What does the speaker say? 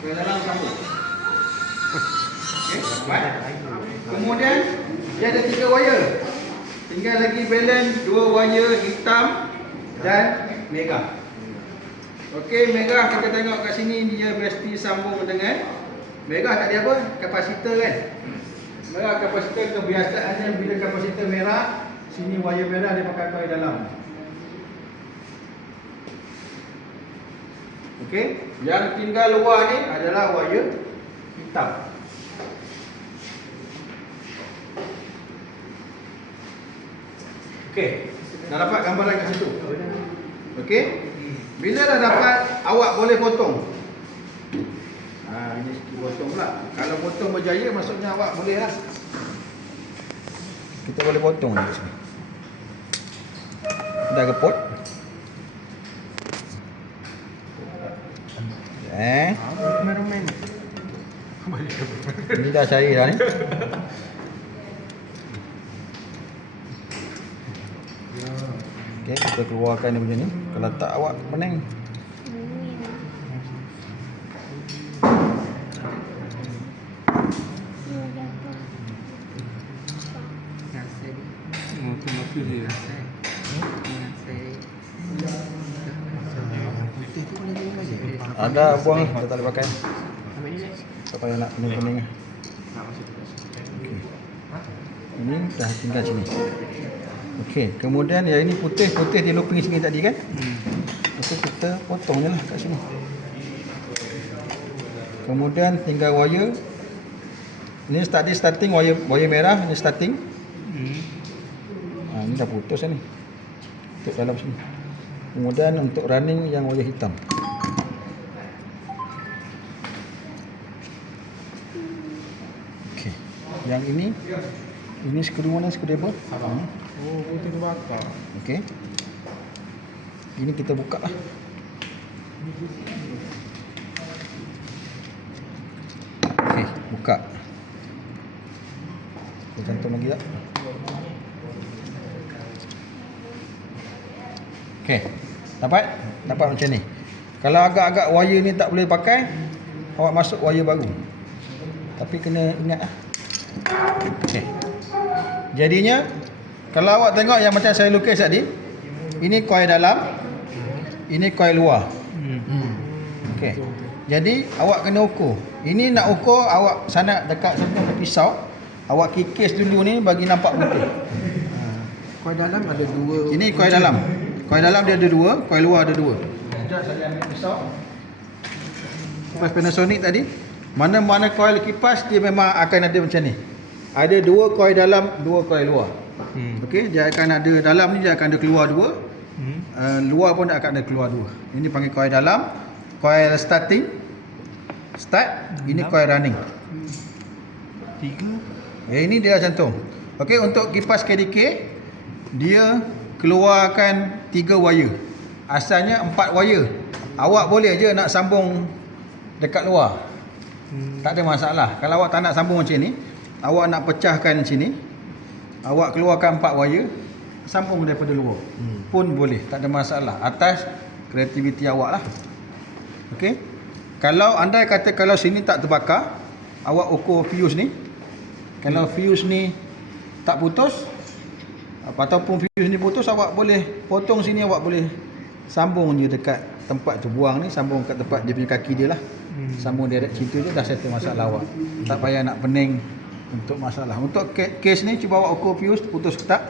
Kuil dalam sambung. Okey, baik. Kemudian dia ada 3 wire. Tinggal lagi balance 2 wire hitam dan merah. Okey, merah kita tengok kat sini dia mesti sambung dengan merah tak ada apa? Kapasitor kan? Merah kapasitor kebiasaannya bila kapasitor merah, sini wire merah dia pakai coil dalam. Okey, yang tinggal luar ni adalah wire hitam. Okey, dah dapat gambaran kat situ. Okey. Bila dah dapat, awak boleh potong. Ini sikit potong pula. Kalau potong berjaya, maksudnya awak boleh lah. Kita boleh potong ni sini. Dah keput. Main-main. Ini dah cair dah ni. Okey, kita keluarkan dia macam ni. Kalau tak awak pening. Ada buang, kita tak boleh pakai. Tak payah nak pening-pening. Okay. Ini dah tinggal sini. Okey, kemudian yang ini putih-putih dia looping sini tadi kan? Lepas kita potong je lah kat sini. Kemudian tinggal wire. Ini starting wire merah, ini starting. Ini dah putus ni. Untuk dalam sini. Kemudian untuk running yang wire hitam. Okey. Yang ini skru mana, screwdriver? Oh, putih terbakar. Okey. Ini kita buka lah. Okey, buka. Kita cantum lagi tak? Okey. Dapat? Dapat macam ni. Kalau agak-agak wire ni tak boleh pakai, awak masuk wire baru. Tapi kena ingat lah. Okey. Jadinya kalau awak tengok yang macam saya lukis tadi, ini coil dalam, ini coil luar. Okey. Jadi awak kena ukur. Ini nak ukur, awak sana dekat sana pisau, awak kikis dulu ni bagi nampak putih. Coil dalam ada 2. Ini coil dalam. Coil dalam dia ada 2, coil luar ada 2. Sekejap saya ambil pisau. Kipas Panasonic tadi, mana-mana coil kipas dia memang akan ada macam ni. Ada 2 coil dalam, 2 coil luar. Okey, dia akan ada dalam ni dia akan ada keluar 2. Luar pun dia akan ada keluar 2. Ini panggil coil dalam, coil starting, start, ini coil running. 3. Ini dia cantum. Okey, untuk kipas KDK dia keluarkan 3 wire. Asalnya 4 wire. Awak boleh je nak sambung dekat luar. Tak ada masalah. Kalau awak tak nak sambung macam ni, awak nak pecahkan sini, awak keluarkan 4 wire, sambung daripada luar. Pun boleh, tak ada masalah. Atas kreativiti awak lah. Okey. Kalau andai kata kalau sini tak terbakar, awak ukur fuse ni. Kalau fuse ni tak putus, ataupun fuse ni putus, awak boleh potong sini, awak boleh sambung je dekat tempat tu, buang ni, sambung kat tempat dia punya kaki dia lah. Sambung direct situ je, dah settle masalah awak. Tak payah nak pening untuk masalah. Untuk case ni cuba awak ukur fuse putus ke tak.